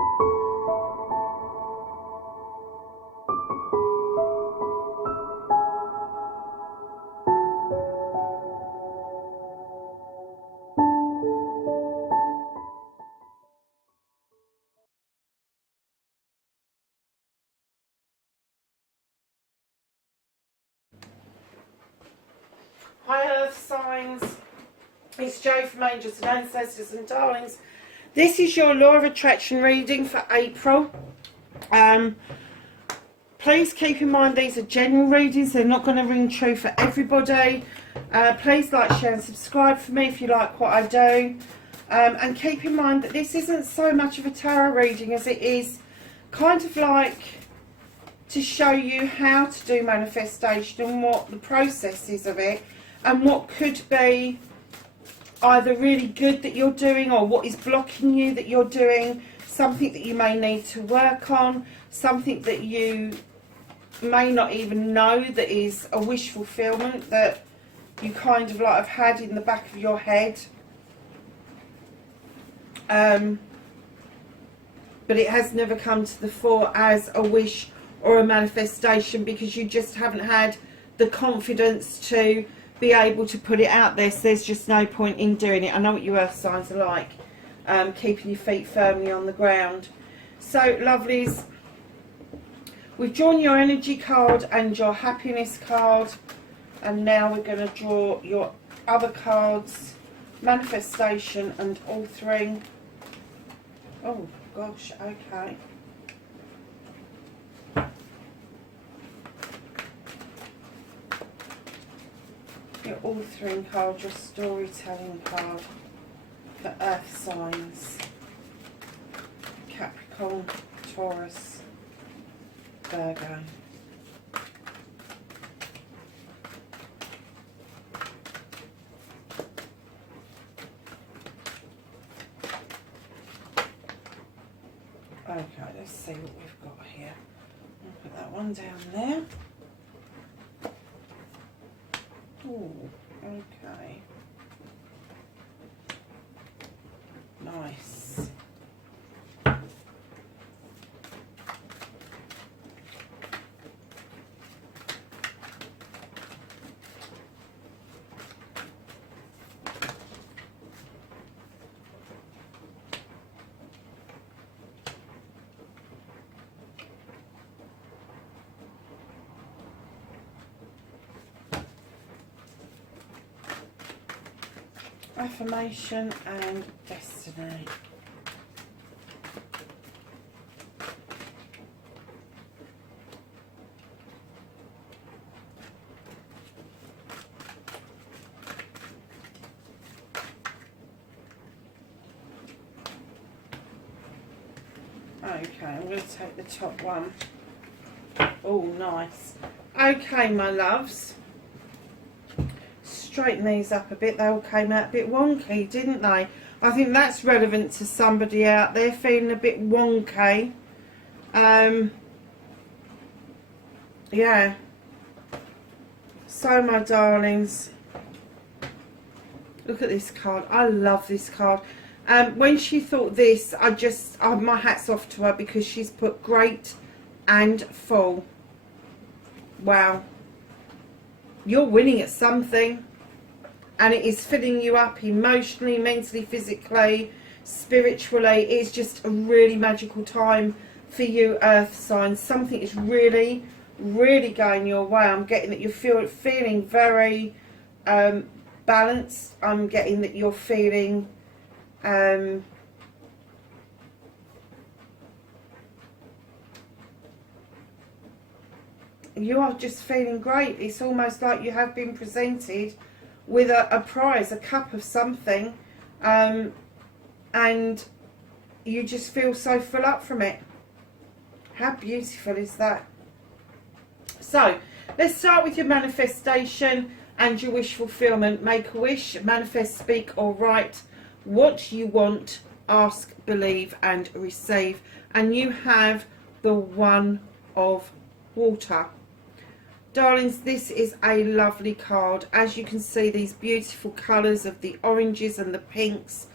Hi Earth signs, it's Jo from Angels and Ancestors and Darlings. This is your Law of Attraction reading for April. Please keep in mind these are general readings, they're not going to ring true for everybody. Please like, share and subscribe for me if you like what I do. And keep in mind that this isn't so much of a tarot reading as it is kind of like to show you how to do manifestation and what the process is of it. And what could be either really good that you're doing or what is blocking you that you're doing, something that you may need to work on, something that you may not even know that is a wish fulfillment that you kind of like have had in the back of your head. But it has never come to the fore as a wish or a manifestation because you just haven't had the confidence to be able to put it out there, so there's just no point in doing it. I know what you earth signs are like, keeping your feet firmly on the ground. So lovelies, we've drawn your energy card and your happiness card, and now we're going to draw your other cards, manifestation and altering. Oh gosh, okay. Your altering card, your storytelling card for earth signs, Capricorn, Taurus, Virgo. Okay, let's see what we've got here. I'll put that one down there. Oh, okay. Nice. Affirmation and destiny. Okay, I'm going to take the top one. Oh, nice. Okay, my loves. Straighten these up a bit. They all came out a bit wonky, didn't they? I think that's relevant to somebody out there feeling a bit wonky. Yeah. So, my darlings, look at this card. I love this card. When she thought this, my hat's off to her because she's put great and full. Wow. You're winning at something. And it is filling you up emotionally, mentally, physically, spiritually. It's just a really magical time for you, earth signs. Something is really, really going your way. I'm getting that you're feeling very balanced. I'm getting that you're feeling you are just feeling great. It's almost like you have been presented with a prize, a cup of something, and you just feel so full up from it. How beautiful is that? So let's start with your manifestation and your wish fulfillment. Make a wish, manifest, speak or write what you want, ask, believe and receive. And you have the One of Water. Darlings, this is a lovely card. As you can see, these beautiful colours of the oranges and the pinks,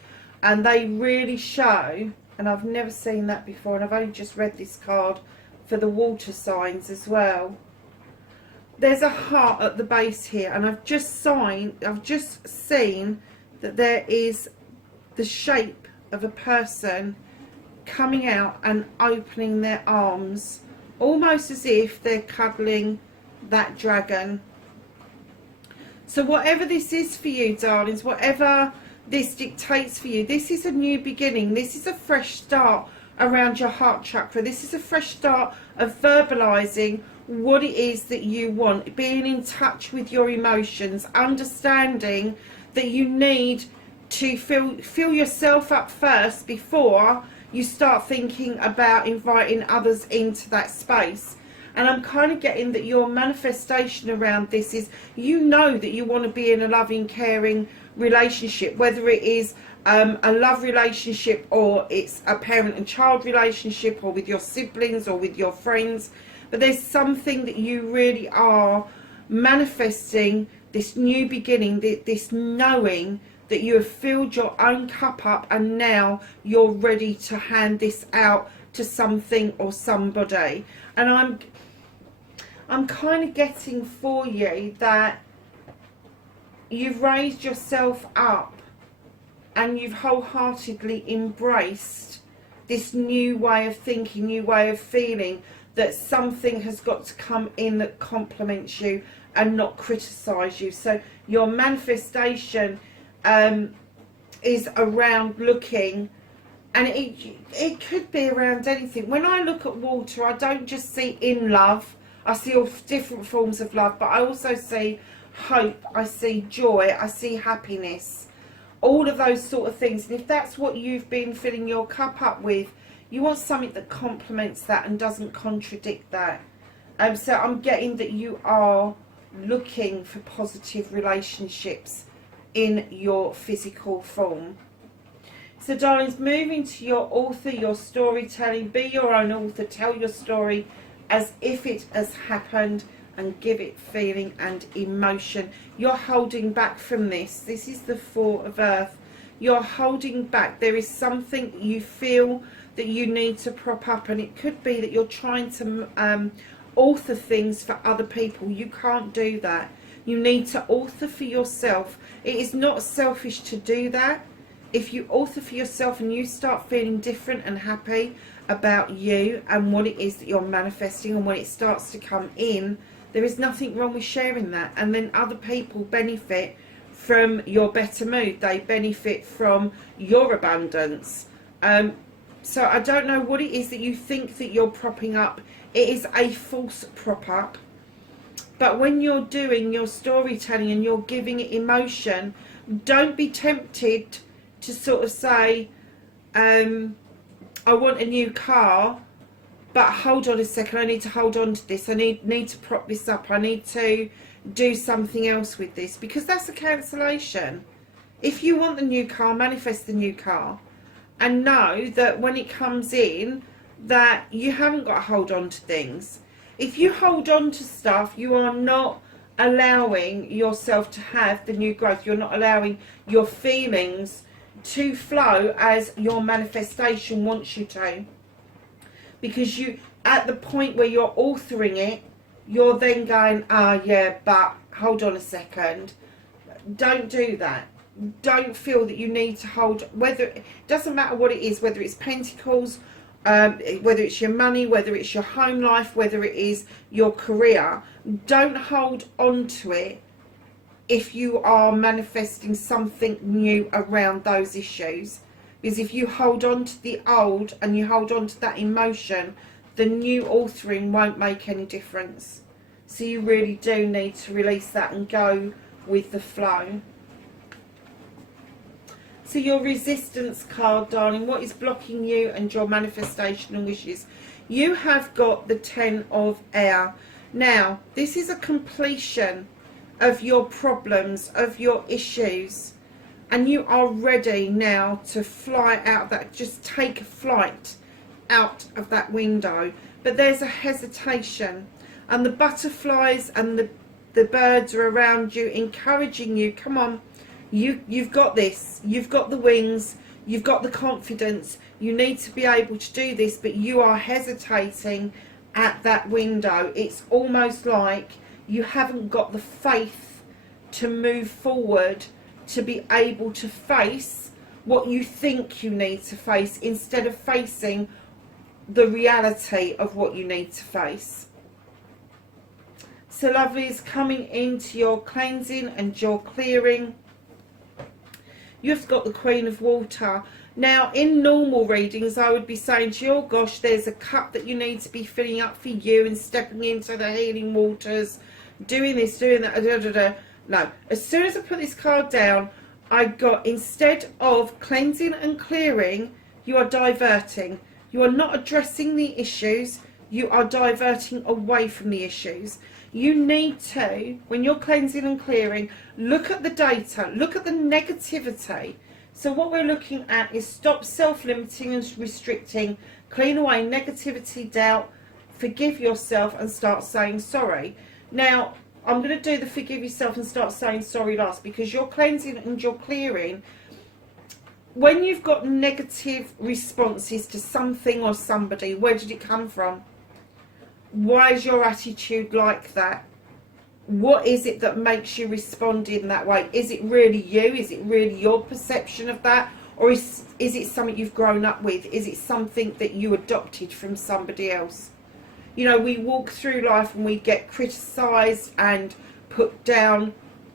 and they really show And I've never seen that before, and I've only just read this card for the water signs as well. There's a heart at the base here, and I've just seen that there is the shape of a person coming out and opening their arms, almost as if they're cuddling that dragon. So whatever this is for you, darlings, whatever this dictates for you, this is a new beginning. This is a fresh start around your heart chakra. This is a fresh start of verbalizing what it is that you want, being in touch with your emotions, understanding that you need to fill yourself up first before you start thinking about inviting others into that space. And I'm kind of getting that your manifestation around this is, you know that you want to be in a loving, caring relationship, whether it is a love relationship, or it's a parent and child relationship, or with your siblings, or with your friends. But there's something that you really are manifesting, this new beginning, this knowing that you have filled your own cup up, and now you're ready to hand this out to something or somebody. And I'm kind of getting for you that you've raised yourself up and you've wholeheartedly embraced this new way of thinking, new way of feeling, that something has got to come in that complements you and not criticise you. So your manifestation is around looking, and it could be around anything. When I look at water, I don't just see in love, I see all different forms of love, but I also see hope, I see joy, I see happiness, all of those sort of things. And if that's what you've been filling your cup up with, you want something that complements that and doesn't contradict that. So I'm getting that you are looking for positive relationships in your physical form. So darlings, moving to your author, your storytelling, be your own author, tell your story as if it has happened and give it feeling and emotion. You're holding back from this. This is the Four of Earth. You're holding back. There is something you feel that you need to prop up, and it could be that you're trying to author things for other people. You can't do that. You need to author for yourself. It is not selfish to do that. If you author for yourself and you start feeling different and happy about you and what it is that you're manifesting, and when it starts to come in, there is nothing wrong with sharing that. And then other people benefit from your better mood. They benefit from your abundance. So I don't know what it is that you think that you're propping up. It is a false prop up. But when you're doing your storytelling and you're giving it emotion, don't be tempted to sort of say, I want a new car, but hold on a second, I need to hold on to this, I need to prop this up, I need to do something else with this, because that's a cancellation. If you want the new car, manifest the new car, and know that when it comes in, that you haven't got to hold on to things. If you hold on to stuff, you are not allowing yourself to have the new growth. You're not allowing your feelings to flow as your manifestation wants you to. Because you, at the point where you're authoring it, you're then going, yeah, but hold on a second. Don't do that. Don't feel that you need to hold, whether, it doesn't matter what it is, whether it's pentacles, whether it's your money, whether it's your home life, whether it is your career. Don't hold on to it if you are manifesting something new around those issues. Because if you hold on to the old and you hold on to that emotion, the new authoring won't make any difference. So you really do need to release that and go with the flow. So your resistance card, darling, what is blocking you and your manifestation and wishes? You have got the 10 of air. Now, this is a completion of your problems, of your issues, and you are ready now to fly out that, just take flight out of that window. But there's a hesitation, and the butterflies and the birds are around you, encouraging you, come on, you've got this, you've got the wings, You've got the confidence. You need to be able to do this, but you are hesitating at that window. It's almost like you haven't got the faith to move forward, to be able to face what you think you need to face, instead of facing the reality of what you need to face. So lovelies, coming into your cleansing and your clearing, you've got the Queen of Water. Now, in normal readings, I would be saying to you, oh gosh, there's a cup that you need to be filling up for you and stepping into the healing waters, doing this, doing that, da, da, da. No, as soon as I put this card down, I got, instead of cleansing and clearing, you are diverting. You are not addressing the issues, you are diverting away from the issues. You need to, when you're cleansing and clearing, look at the data, look at the negativity. So what we're looking at is stop self-limiting and restricting, clean away negativity, doubt, forgive yourself and start saying sorry. Now, I'm going to do the forgive yourself and start saying sorry last, because you're cleansing and you're clearing. When you've got negative responses to something or somebody, where did it come from? Why is your attitude like that? What is it that makes you respond in that way? Is it really you? Is it really your perception of that? Or is it something you've grown up with? Is it something that you adopted from somebody else? You know, we walk through life and we get criticised and put down.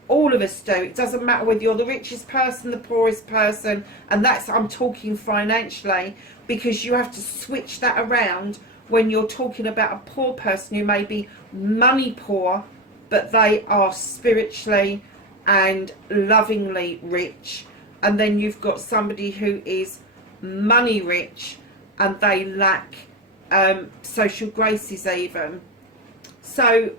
All of us do. It doesn't matter whether you're the richest person, the poorest person, and that's, I'm talking financially, because you have to switch that around when you're talking about a poor person who may be money poor, but they are spiritually and lovingly rich. And then you've got somebody who is money rich and they lack social graces even. So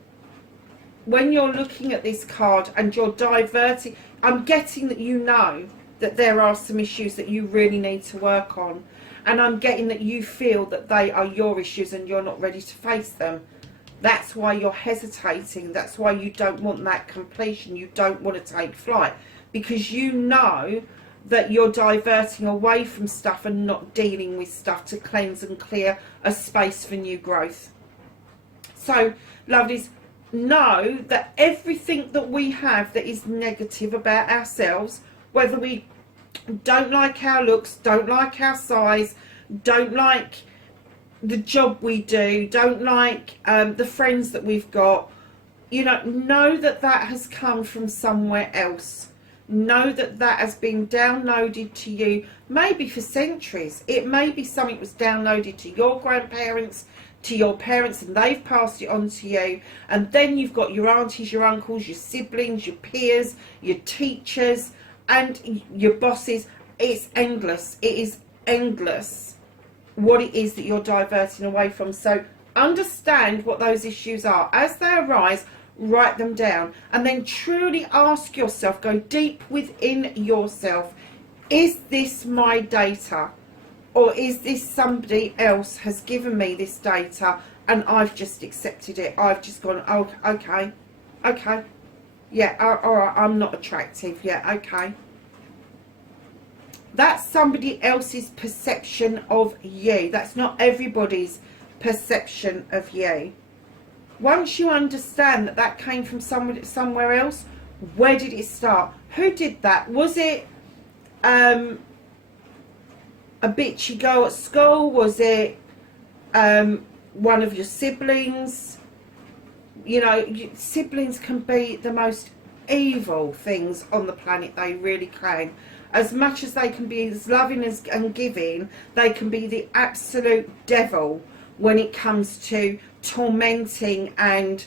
when you're looking at this card and you're diverting, I'm getting that you know that there are some issues that you really need to work on. And I'm getting that you feel that they are your issues and you're not ready to face them. That's why you're hesitating. That's why you don't want that completion. You don't want to take flight, because you know that you're diverting away from stuff and not dealing with stuff to cleanse and clear a space for new growth. So, lovelies, know that everything that we have that is negative about ourselves, whether we don't like our looks, don't like our size, don't like the job we do, don't like the friends that we've got, you know that that has come from somewhere else. Know that that has been downloaded to you, maybe for centuries. It may be something that was downloaded to your grandparents, to your parents, and they've passed it on to you. And then you've got your aunties, your uncles, your siblings, your peers, your teachers, and your bosses. It's endless. It is endless what it is that you're diverting away from. So understand what those issues are. As they arise, write them down, and then truly ask yourself, go deep within yourself, is this my data, or is this somebody else has given me this data and I've just accepted it? I've just gone, oh, okay, yeah, all right, I'm not attractive, yeah, okay. That's somebody else's perception of you. That's not everybody's perception of you. Once you understand that that came from somewhere else, where did it start? Who did that? Was it a bitchy girl at school? Was it one of your siblings? You know, siblings can be the most evil things on the planet. They really can. As much as they can be as loving and giving, they can be the absolute devil when it comes to tormenting and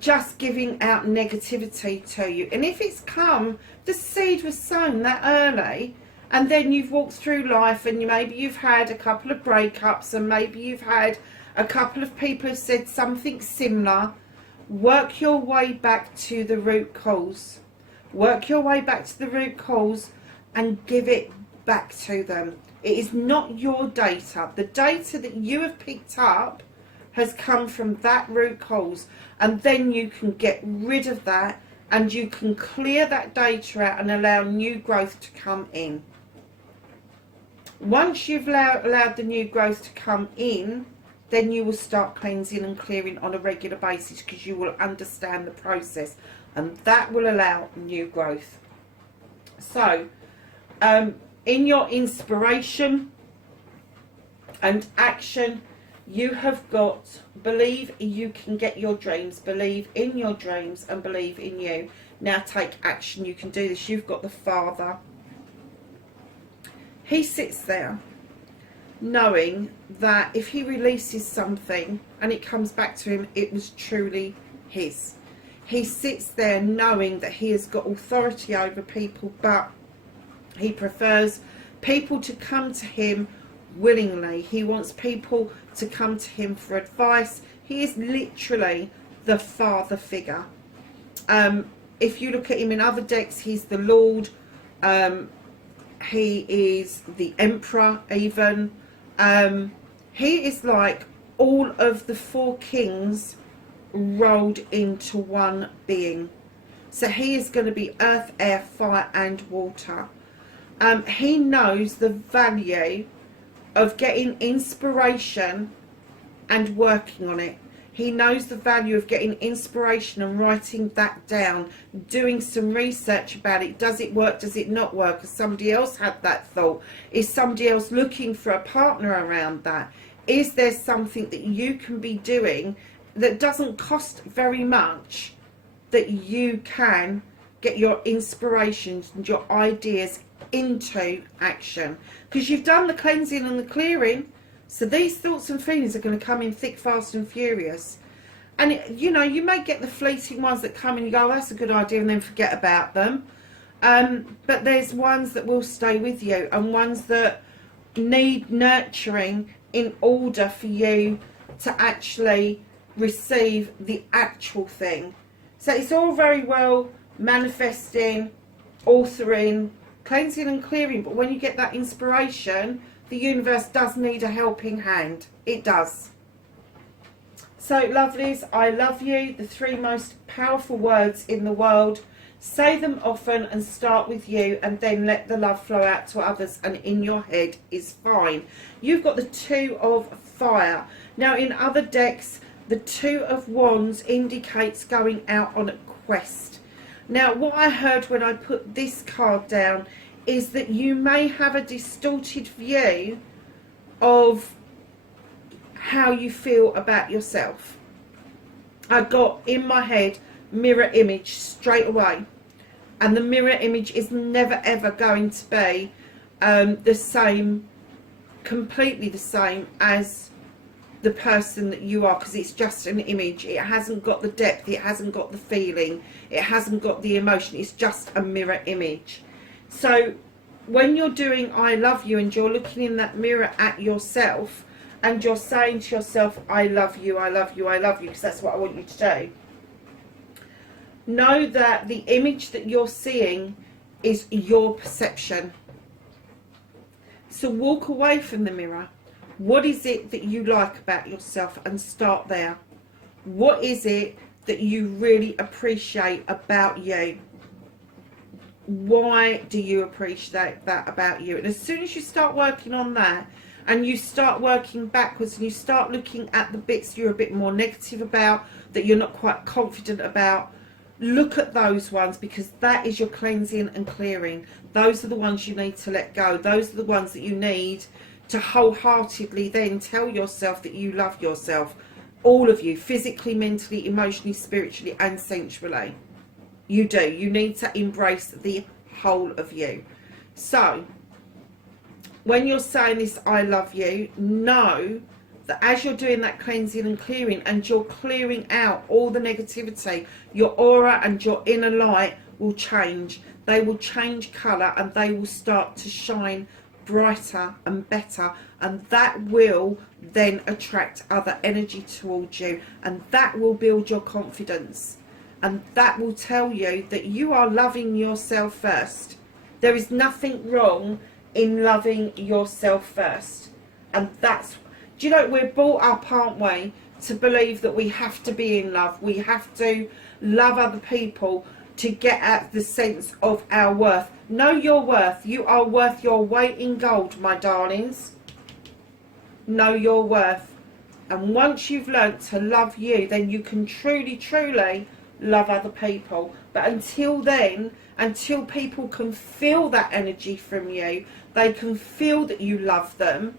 just giving out negativity to you. And if it's come, the seed was sown that early, and then you've walked through life and maybe you've had a couple of breakups, and maybe you've had a couple of people who've said something similar, work your way back to the root cause. Work your way back to the root cause and give it back to them. It is not your data. The data that you have picked up has come from that root cause, and then you can get rid of that and you can clear that data out and allow new growth to come in. Once you've allowed the new growth to come in, then you will start cleansing and clearing on a regular basis, because you will understand the process, and that will allow new growth. So in your inspiration and action, you have got, believe you can get your dreams, believe in your dreams, and believe in you. Now take action. You can do this. You've got the Father. He sits there knowing that if he releases something and it comes back to him, it was truly his. He sits there knowing that he has got authority over people, but he prefers people to come to him willingly. He wants people to come to him for advice. He is literally the father figure. If you look at him in other decks, he's the Lord. He is the Emperor even. He is like all of the 4 kings rolled into one being. So he is going to be earth, air, fire and water. He knows the value of getting inspiration and working on it. He knows the value of getting inspiration and writing that down, doing some research about it. Does it work? Does it not work? Has somebody else had that thought? Is somebody else looking for a partner around that? Is there something that you can be doing that doesn't cost very much, that you can get your inspirations and your ideas into action? Because you've done the cleansing and the clearing, so these thoughts and feelings are going to come in thick, fast and furious. And you know, you may get the fleeting ones that come and you go, oh, that's a good idea, and then forget about them. But there's ones that will stay with you, and ones that need nurturing in order for you to actually receive the actual thing. So it's all very well manifesting, authoring, cleansing and clearing, but when you get that inspiration, the universe does need a helping hand. It does. So lovelies, I love you. The 3 most powerful words in the world. Say them often and start with you, and then let the love flow out to others, and in your head is fine. You've got the 2 of fire. Now in other decks, the 2 of wands indicates going out on a quest. Now what I heard when I put this card down is that you may have a distorted view of how you feel about yourself. I got in my head mirror image straight away, and the mirror image is never ever going to be the same, completely the same as the person that you are, because it's just an image. It hasn't got the depth, it hasn't got the feeling, it hasn't got the emotion. It's just a mirror image. So when you're doing I love you and you're looking in that mirror at yourself and you're saying to yourself, I love you, I love you, I love you, because that's what I want you to do, know that the image that you're seeing is your perception. So walk away from the mirror. What is it that you like about yourself, and start there. What is it that you really appreciate about you? Why do you appreciate that about you? And as soon as you start working on that, and you start working backwards, and you start looking at the bits you're a bit more negative about, that you're not quite confident about, look at those ones, because that is your cleansing and clearing. Those are the ones you need to let go. Those are the ones that you need to wholeheartedly then tell yourself that you love yourself. All of you, physically, mentally, emotionally, spiritually and sensually. You do. You need to embrace the whole of you. So when you're saying this I love you, know that as you're doing that cleansing and clearing, and you're clearing out all the negativity, your aura and your inner light will change. They will change colour, and they will start to shine brighter and better, and that will then attract other energy towards you, and that will build your confidence, and that will tell you that you are loving yourself first. There is nothing wrong in loving yourself first. And that's, do you know, we're brought up, aren't we, to believe that we have to be in love, we have to love other people to get at the sense of our worth. Know your worth. You are worth your weight in gold, my darlings. Know your worth. And once you've learnt to love you, then you can truly, truly love other people. But until then, until people can feel that energy from you, they can feel that you love them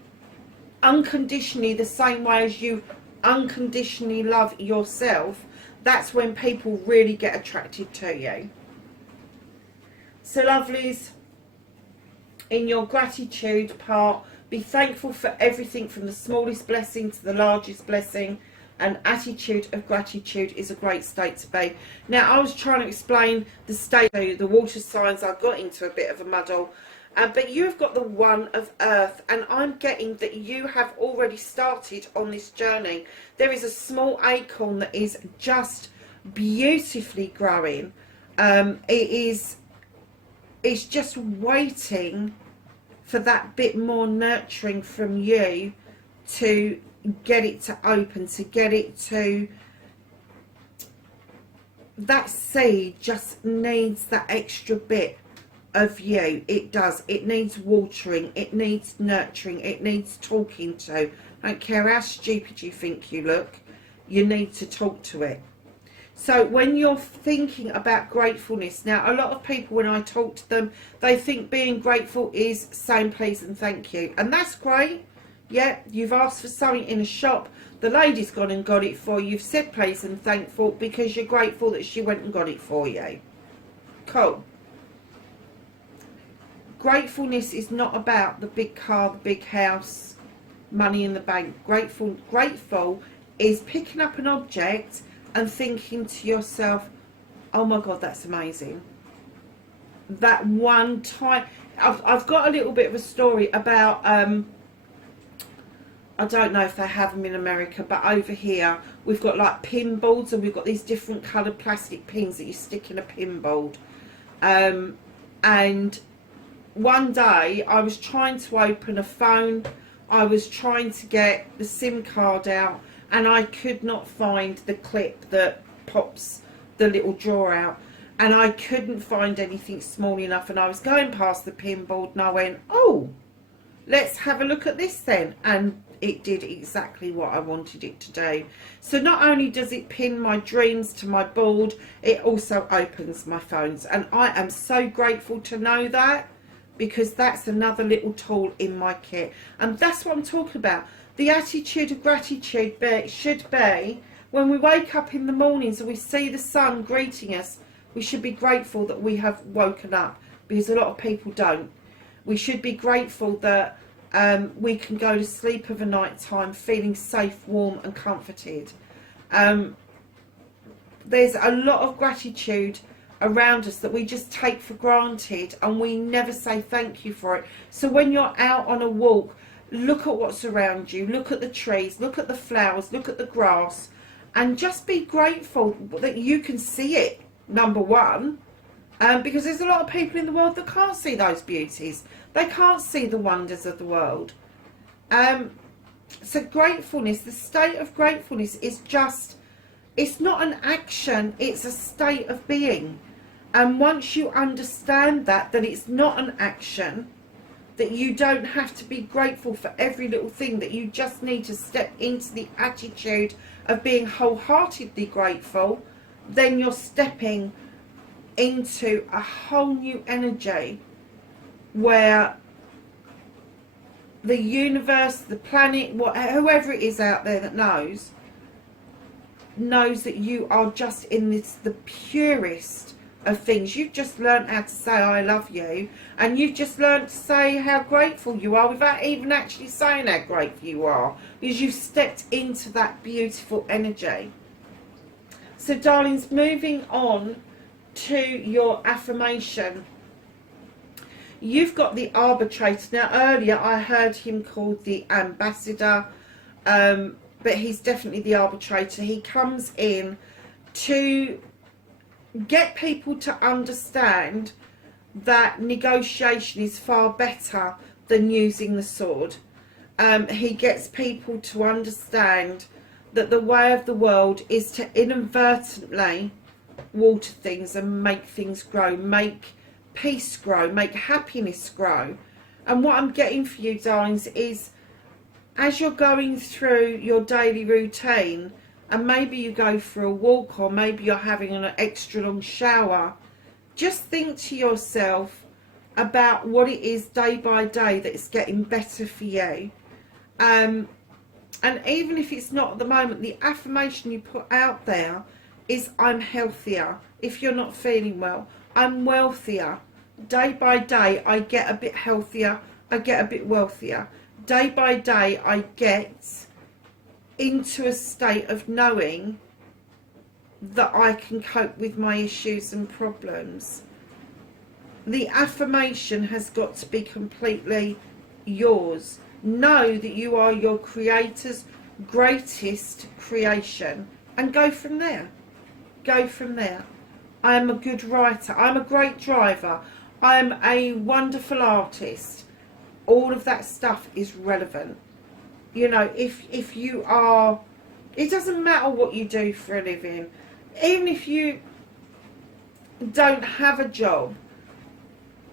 unconditionally, the same way as you unconditionally love yourself, that's when people really get attracted to you. So lovelies, in your gratitude part, be thankful for everything from the smallest blessing to the largest blessing. An attitude of gratitude is a great state to be. Now, I was trying to explain the state of the water signs. I got into a bit of a muddle. But you've got the one of earth, and I'm getting that you have already started on this journey. There is a small acorn that is just beautifully growing. It's just waiting for that bit more nurturing from you to get it to open, to get it to... That seed just needs that extra bit of you. It does. It needs watering, it needs nurturing, it needs talking to. I don't care how stupid you think you look, you need to talk to it. So when you're thinking about gratefulness, now a lot of people, when I talk to them, they think being grateful is saying please and thank you, and that's great. Yeah, you've asked for something in a shop, the lady's gone and got it for you, you've said please and thankful because you're grateful that she went and got it for you. Cool. Gratefulness is not about the big car, the big house, money in the bank. Grateful is picking up an object and thinking to yourself, oh my God, that's amazing. That one time, I've got a little bit of a story about, I don't know if they have them in America, but over here we've got like pinballs, and we've got these different coloured plastic pins that you stick in a pinball. And one day I was trying to open a phone, I was trying to get the SIM card out, and I could not find the clip that pops the little drawer out, and I couldn't find anything small enough, and I was going past the pinboard and I went, oh, let's have a look at this then, and it did exactly what I wanted it to do. So not only does it pin my dreams to my board, it also opens my phones, and I am so grateful to know that, because that's another little tool in my kit. And that's what I'm talking about. The attitude of gratitude should be, when we wake up in the mornings and we see the sun greeting us, we should be grateful that we have woken up, because a lot of people don't. We should be grateful that we can go to sleep of a night time feeling safe, warm and comforted. There's a lot of gratitude around us that we just take for granted, and we never say thank you for it. So when you're out on a walk, look at what's around you, look at the trees, look at the flowers, look at the grass, and just be grateful that you can see it, number one, because there's a lot of people in the world that can't see those beauties. They can't see the wonders of the world. So gratefulness, the state of gratefulness is just, it's not an action, it's a state of being. And once you understand that it's not an action, that you don't have to be grateful for every little thing, that you just need to step into the attitude of being wholeheartedly grateful, then you're stepping into a whole new energy where the universe, the planet, whoever it is out there that knows that you are just in this, the purest of things. You've just learned how to say I love you, and you've just learned to say how grateful you are without even actually saying how grateful you are, because you've stepped into that beautiful energy. So darlings, moving on to your affirmation, you've got the arbitrator. Now earlier I heard him called the ambassador, but he's definitely the arbitrator. He comes in to get people to understand that negotiation is far better than using the sword. He gets people to understand that the way of the world is to inadvertently water things and make things grow, make peace grow, make happiness grow. And what I'm getting for you, darlings, is as you're going through your daily routine, and maybe you go for a walk, or maybe you're having an extra long shower, just think to yourself about what it is day by day that is getting better for you. And even if it's not at the moment, the affirmation you put out there is, I'm healthier. If you're not feeling well, I'm wealthier. Day by day, I get a bit healthier, I get a bit wealthier. Day by day, I get into a state of knowing that I can cope with my issues and problems. The affirmation has got to be completely yours. Know that you are your creator's greatest creation, and go from there. Go from there. I am a good writer. I'm a great driver. I'm a wonderful artist. All of that stuff is relevant. You know, if you are, it doesn't matter what you do for a living. Even if you don't have a job,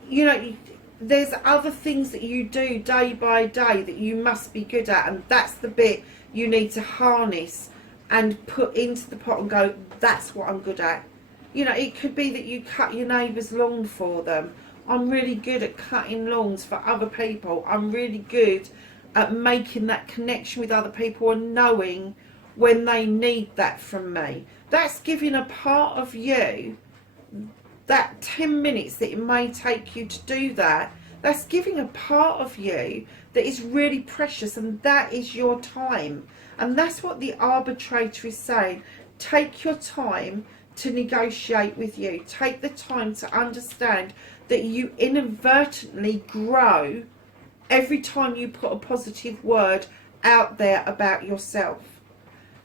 you know, there's other things that you do day by day that you must be good at, and that's the bit you need to harness and put into the pot and go, that's what I'm good at. You know, it could be that you cut your neighbour's lawn for them. I'm really good at cutting lawns for other people. I'm really good at making that connection with other people and knowing when they need that from me. That's giving a part of you, that 10 minutes that it may take you to do that, that's giving a part of you that is really precious, and that is your time. And that's what the arbitrator is saying. Take your time to negotiate with you. Take the time to understand that you inadvertently grow every time you put a positive word out there about yourself.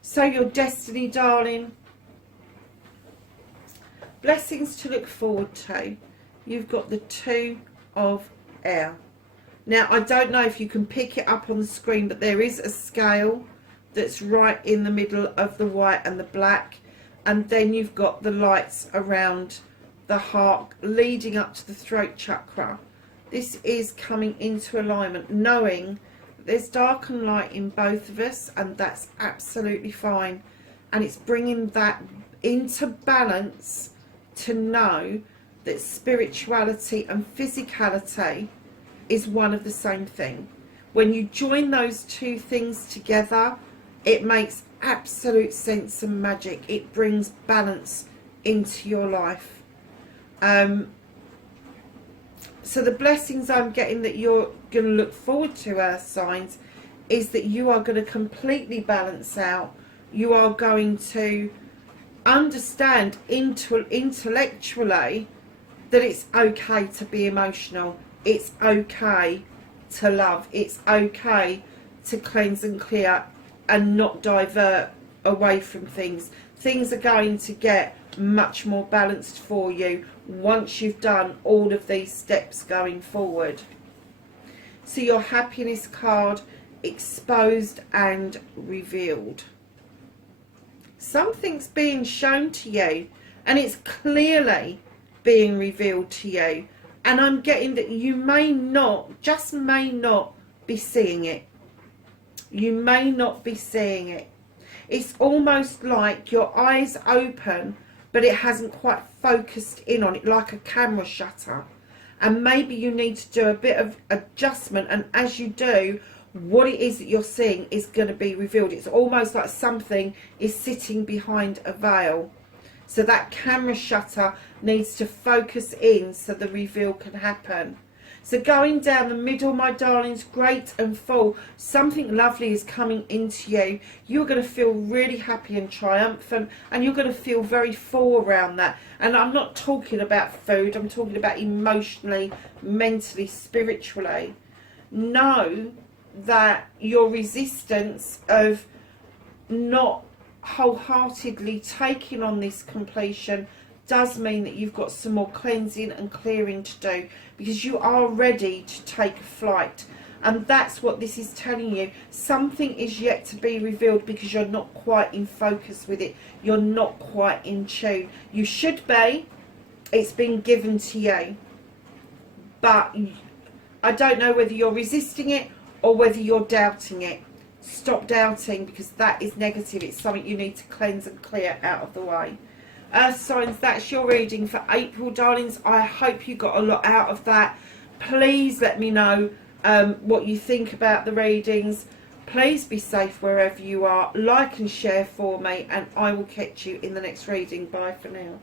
So your destiny, darling, blessings to look forward to. You've got the 2 of Air. Now, I don't know if you can pick it up on the screen, but there is a scale that's right in the middle of the white and the black. And then you've got the lights around the heart leading up to the throat chakra. This is coming into alignment, knowing that there's dark and light in both of us, and that's absolutely fine. And it's bringing that into balance to know that spirituality and physicality is one of the same thing. When you join those two things together, it makes absolute sense and magic. It brings balance into your life. So the blessings I'm getting that you're going to look forward to, Earth signs, is that you are going to completely balance out. You are going to understand intellectually that it's okay to be emotional. It's okay to love. It's okay to cleanse and clear and not divert away from things. Things are going to get much more balanced for you once you've done all of these steps going forward. So your happiness card, exposed and revealed. Something's being shown to you, and it's clearly being revealed to you. And I'm getting that you may not, just may not be seeing it. You may not be seeing it. It's almost like your eyes open, but it hasn't quite focused in on it, like a camera shutter. And maybe you need to do a bit of adjustment, and as you do, what it is that you're seeing is going to be revealed. It's almost like something is sitting behind a veil. So that camera shutter needs to focus in so the reveal can happen. So going down the middle, my darlings, great and full, something lovely is coming into you. You're going to feel really happy and triumphant, and you're going to feel very full around that. And I'm not talking about food, I'm talking about emotionally, mentally, spiritually. Know that your resistance of not wholeheartedly taking on this completion does mean that you've got some more cleansing and clearing to do, because you are ready to take flight. And that's what this is telling you. Something is yet to be revealed because you're not quite in focus with it. You're not quite in tune. You should be. It's been given to you. But I don't know whether you're resisting it or whether you're doubting it. Stop doubting, because that is negative. It's something you need to cleanse and clear out of the way. Earth signs, that's your reading for April, darlings. I hope you got a lot out of that. Please let me know what you think about the readings. Please be safe wherever you are. Like and share for me, and I will catch you in the next reading. Bye for now.